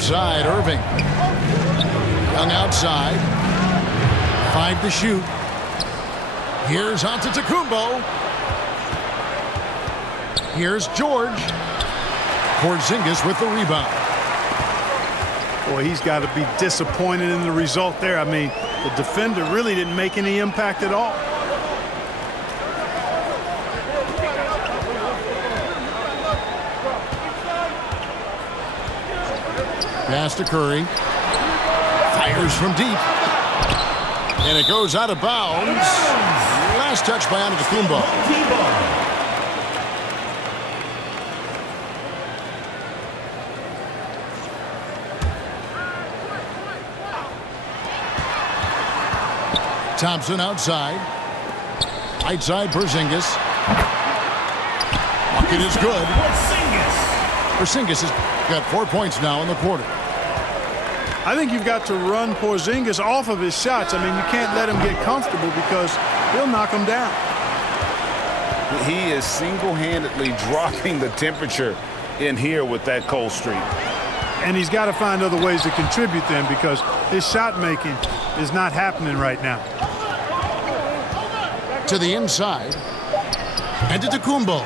left side, Irving. Young outside. 5 to shoot. Here's Antetokounmpo. Here's George. Porzingis with the rebound. Boy, he's got to be disappointed in the result there. I mean, the defender really didn't make any impact at all. Pass to Curry. Fires from deep. And it goes out of bounds. Last touch by Antetokounmpo. Thompson outside. Right side, Porzingis. Bucket is good. Porzingis has got 4 points now in the quarter. I think you've got to run Porzingis off of his shots. I mean, you can't let him get comfortable because he'll knock him down. He is single-handedly dropping the temperature in here with that cold streak. And he's got to find other ways to contribute then because his shot making is not happening right now. To the inside. Antetokounmpo.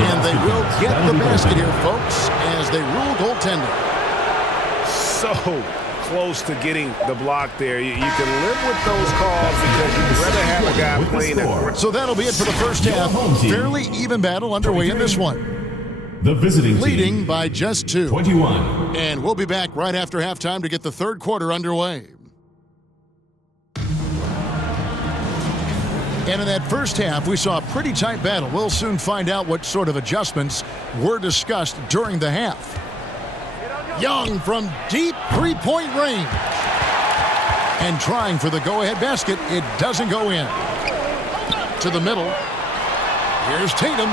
And they will get the basket here, folks, as they rule goaltending. So close to getting the block there. You can live with those calls because you'd rather have a guy playing it. So that'll be it for the first half. Fairly even battle underway in this one. The visiting team leading by just 2. 21. And we'll be back right after halftime to get the third quarter underway. And in that first half, we saw a pretty tight battle. We'll soon find out what sort of adjustments were discussed during the half. Young from deep three-point range. And trying for the go-ahead basket. It doesn't go in. To the middle. Here's Tatum.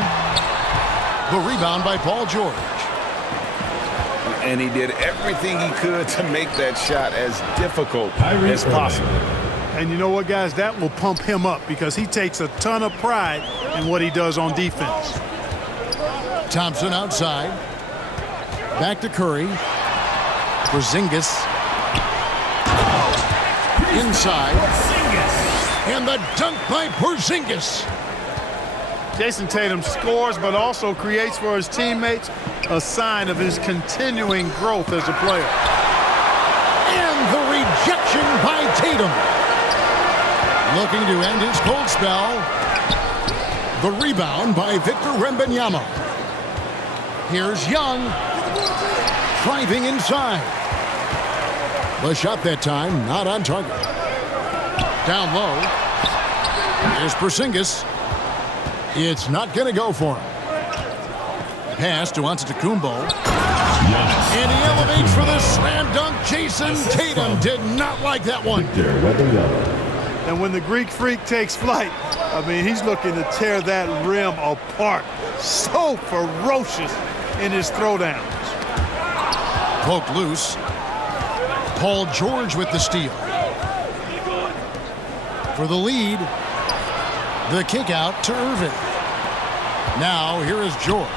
The rebound by Paul George. And he did everything he could to make that shot as difficult as possible. And you know what, guys? That will pump him up because he takes a ton of pride in what he does on defense. Thompson outside. Back to Curry. Porzingis. Inside. And the dunk by Porzingis. Jason Tatum scores but also creates for his teammates a sign of his continuing growth as a player. And the rejection by Tatum. Looking to end his cold spell. The rebound by Victor Wembanyama. Here's Young. Driving inside. The shot that time not on target. Down low. Here's Porzingis. It's not going to go for him. Pass to Antetokounmpo. And he elevates for the slam dunk. Jason Tatum did not like that one. And when the Greek Freak takes flight, I mean, he's looking to tear that rim apart. So ferocious in his throwdowns. Poked loose. Paul George with the steal. For the lead. The kick out to Irving. Now here is George.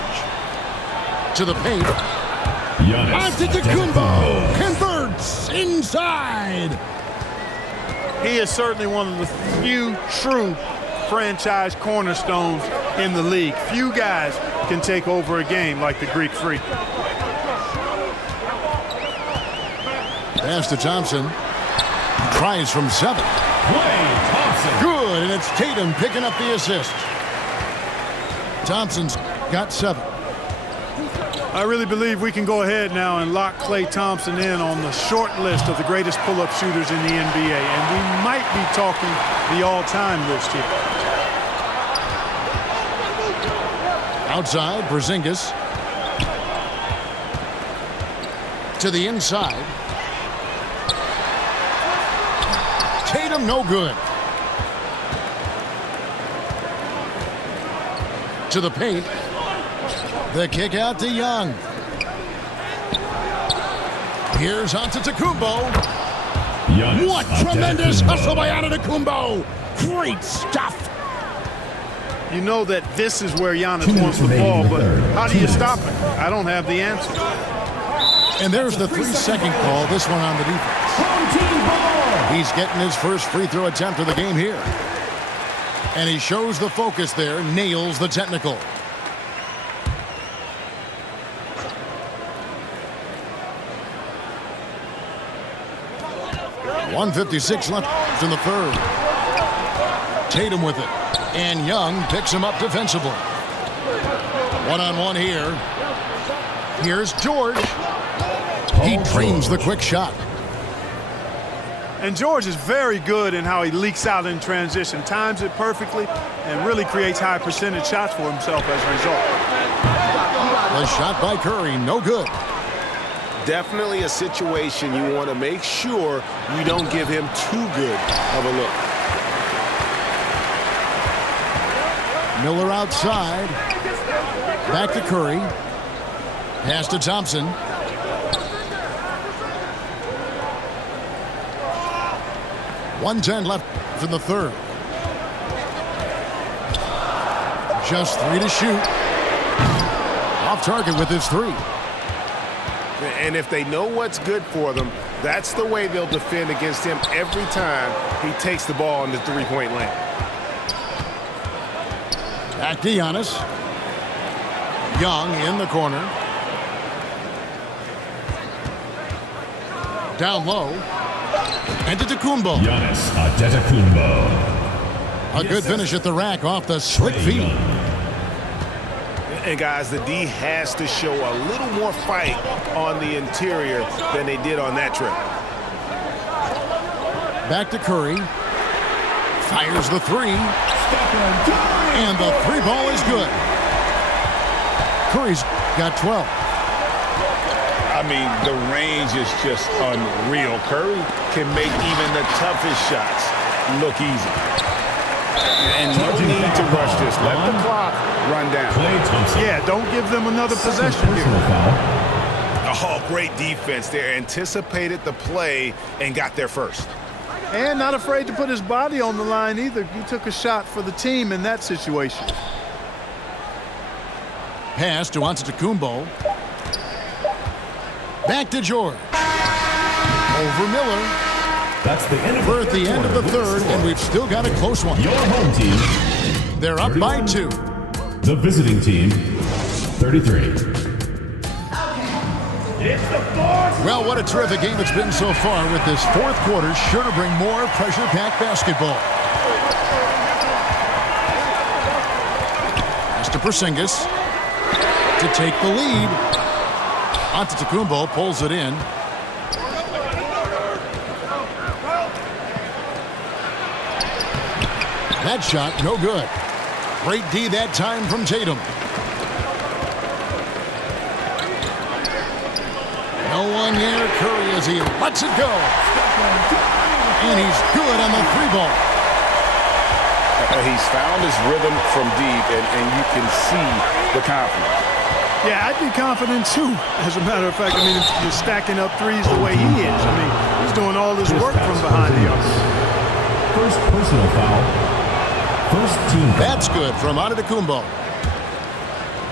To the paint. Antetokounmpo converts inside. He is certainly one of the few true franchise cornerstones in the league. Few guys can take over a game like the Greek Freak. Pass to Thompson. Tries from 7. Good, and it's Tatum picking up the assist. Thompson's got 7. I really believe we can go ahead now and lock Klay Thompson in on the short list of the greatest pull-up shooters in the NBA, and we might be talking the all-time list here. Outside, Porzingis. To the inside. Tatum no good. To the paint. The kick out to Young. Here's Antetokounmpo. What tremendous hustle by Antetokounmpo. Great stuff. You know that this is where Giannis wants the ball, but how do you stop it? I don't have the answer. And there's the 3-second call, this one on the defense. He's getting his first free throw attempt of the game here. And he shows the focus there, nails the technical. .156 left in the third. Tatum with it. And Young picks him up defensively. One-on-one here. Here's George. He trains the quick shot. And George is very good in how he leaks out in transition, times it perfectly, and really creates high percentage shots for himself as a result. The shot by Curry, no good. Definitely a situation you want to make sure you don't give him too good of a look. Miller outside. Back to Curry. Pass to Thompson. .110 left in the third. Just 3 to shoot. Off target with his 3. And if they know what's good for them, that's the way they'll defend against him every time he takes the ball in the three-point lane. Back to Giannis. Young in the corner. Down low. And to Antetokounmpo. Giannis Antetokounmpo. A good finish at the rack off the slick feet. And guys, the D has to show a little more fight on the interior than they did on that trip. Back to Curry. Fires the 3. And the 3 ball is good. Curry's got 12. I mean, the range is just unreal. Curry can make even the toughest shots look easy. And no need to rush this. Let the clock run down. Yeah, don't give them another possession here. Oh, great defense there. Anticipated the play and got there first. And not afraid to put his body on the line either. He took a shot for the team in that situation. Pass to Antetokounmpo. Back to George. Over Miller. That's the end of We're at the end of the third, and we've still got a close one. Your home team. They're up by 2. The visiting team, 33. Well, what a terrific game it's been so far, with this fourth quarter sure to bring more pressure-packed basketball. Pass to Porzingis to take the lead. Antetokounmpo pulls it in. That shot, no good. Great D that time from Tatum. No one near Curry as he lets it go. And he's good on the 3 ball. He's found his rhythm from deep, and you can see the confidence. Yeah, I'd be confident too. As a matter of fact, I mean, if you're stacking up threes the way he is, I mean, he's doing all this work from behind the arc. First personal foul. First team foul. That's good from Antetokounmpo.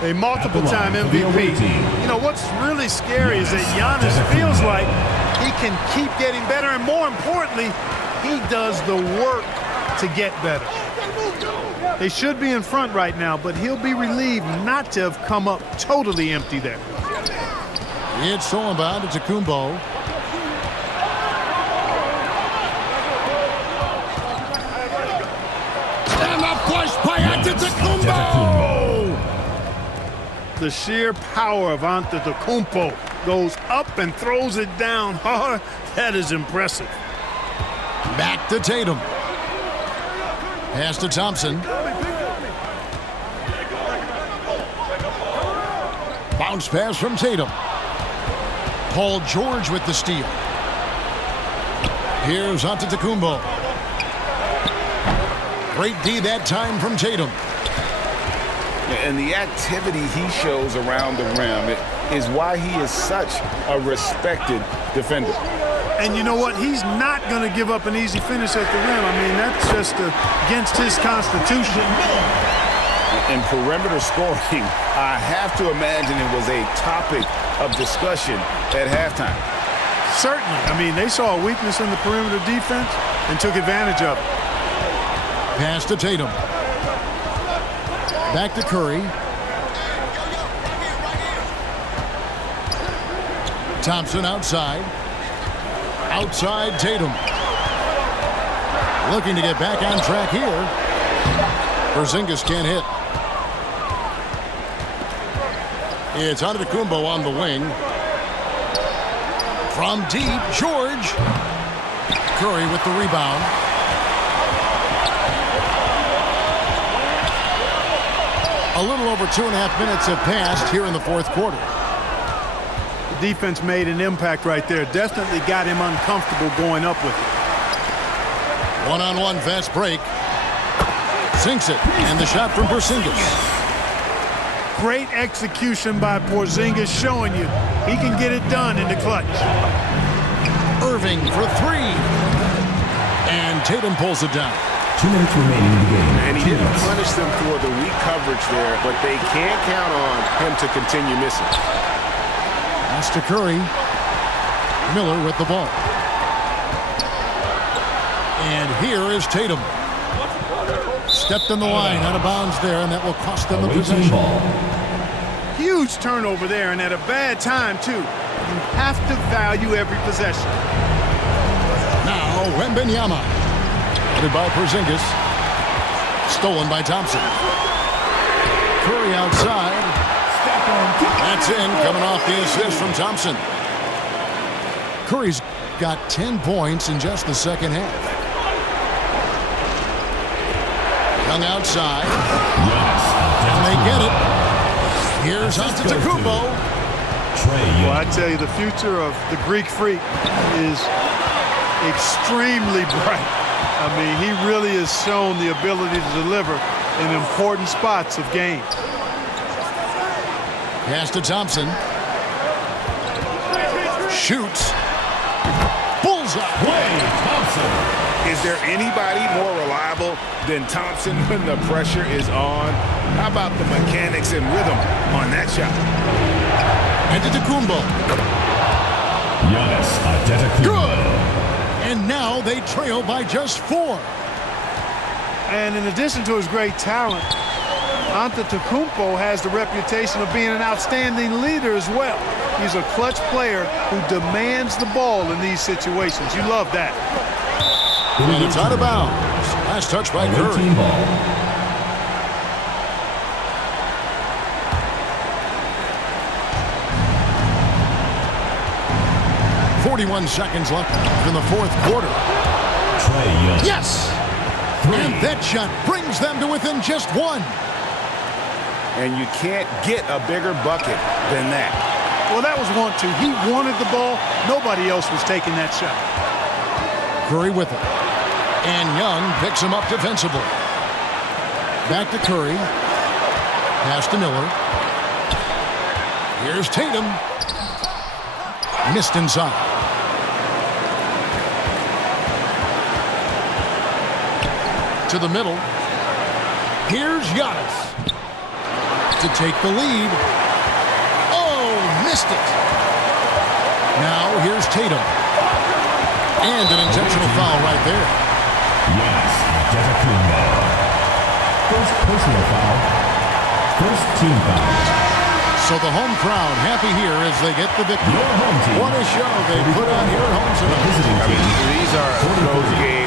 A multiple-time MVP. You know, what's really scary is that Giannis feels like he can keep getting better, and more importantly, he does the work to get better. They should be in front right now, but he'll be relieved not to have come up totally empty there. It's all about Antetokounmpo. And the push by Antetokounmpo! The sheer power of Antetokounmpo goes up and throws it down hard. That is impressive. Back to Tatum. Pass to Thompson. Bounce pass from Tatum. Paul George with the steal. Here's Antetokounmpo. Great D that time from Tatum. And the activity he shows around the rim is why he is such a respected defender. And you know what? He's not going to give up an easy finish at the rim. I mean, that's just against his constitution. In perimeter scoring, I have to imagine it was a topic of discussion at halftime. Certainly. I mean, they saw a weakness in the perimeter defense and took advantage of it. Pass to Tatum. Back to Curry. Thompson outside. Outside Tatum. Looking to get back on track here. Porzingis can't hit. It's Antetokounmpo on the wing. From deep, George. Curry with the rebound. A little over 2.5 minutes have passed here in the fourth quarter. The defense made an impact right there. Definitely got him uncomfortable going up with it. One-on-one fast break. Sinks it. And the shot from Porzingis. Great execution by Porzingis, showing you he can get it done in the clutch. Irving for three. And Tatum pulls it down. 2 minutes remaining in the game. And he didn't punish them for the weak coverage there, but they can't count on him to continue missing. Pass to Curry. Miller with the ball. And here is Tatum. Stepped in the line, out of bounds there, and that will cost them the possession. Huge turnover there, and at a bad time, too. You have to value every possession. Now, Wembanyama. Headed by Porzingis. Stolen by Thompson. Curry outside. That's in, coming off the assist from Thompson. Curry's got 10 points in just the second half. Young outside. And they get it. Here's Antetokounmpo. Well, I tell you, the future of the Greek Freak is extremely bright. I mean, he really has shown the ability to deliver in important spots of games. Pass to Thompson. Shoots. Bullseye. Thompson. Is there anybody more reliable than Thompson when the pressure is on? How about the mechanics and rhythm on that shot? Antetokounmpo. Giannis Antetokounmpo. Good. And now they trail by just 4. And in addition to his great talent, Antetokounmpo has the reputation of being an outstanding leader as well. He's a clutch player who demands the ball in these situations. You love that. And it's out of bounds. Last touch by Curry. 41 seconds left in the fourth quarter. Yes! And that shot brings them to within just 1. And you can't get a bigger bucket than that. Well, that was 1-2. He wanted the ball. Nobody else was taking that shot. Curry with it. And Young picks him up defensively. Back to Curry. Pass to Miller. Here's Tatum. Missed inside. To the middle. Here's Giannis. To take the lead. Oh, missed it. Now here's Tatum. And an intentional foul right there. Giannis Antetokounmpo. First personal foul. First team foul. So the home crowd happy here as they get the victory. What a show they put on here at home tonight. I mean, these are those games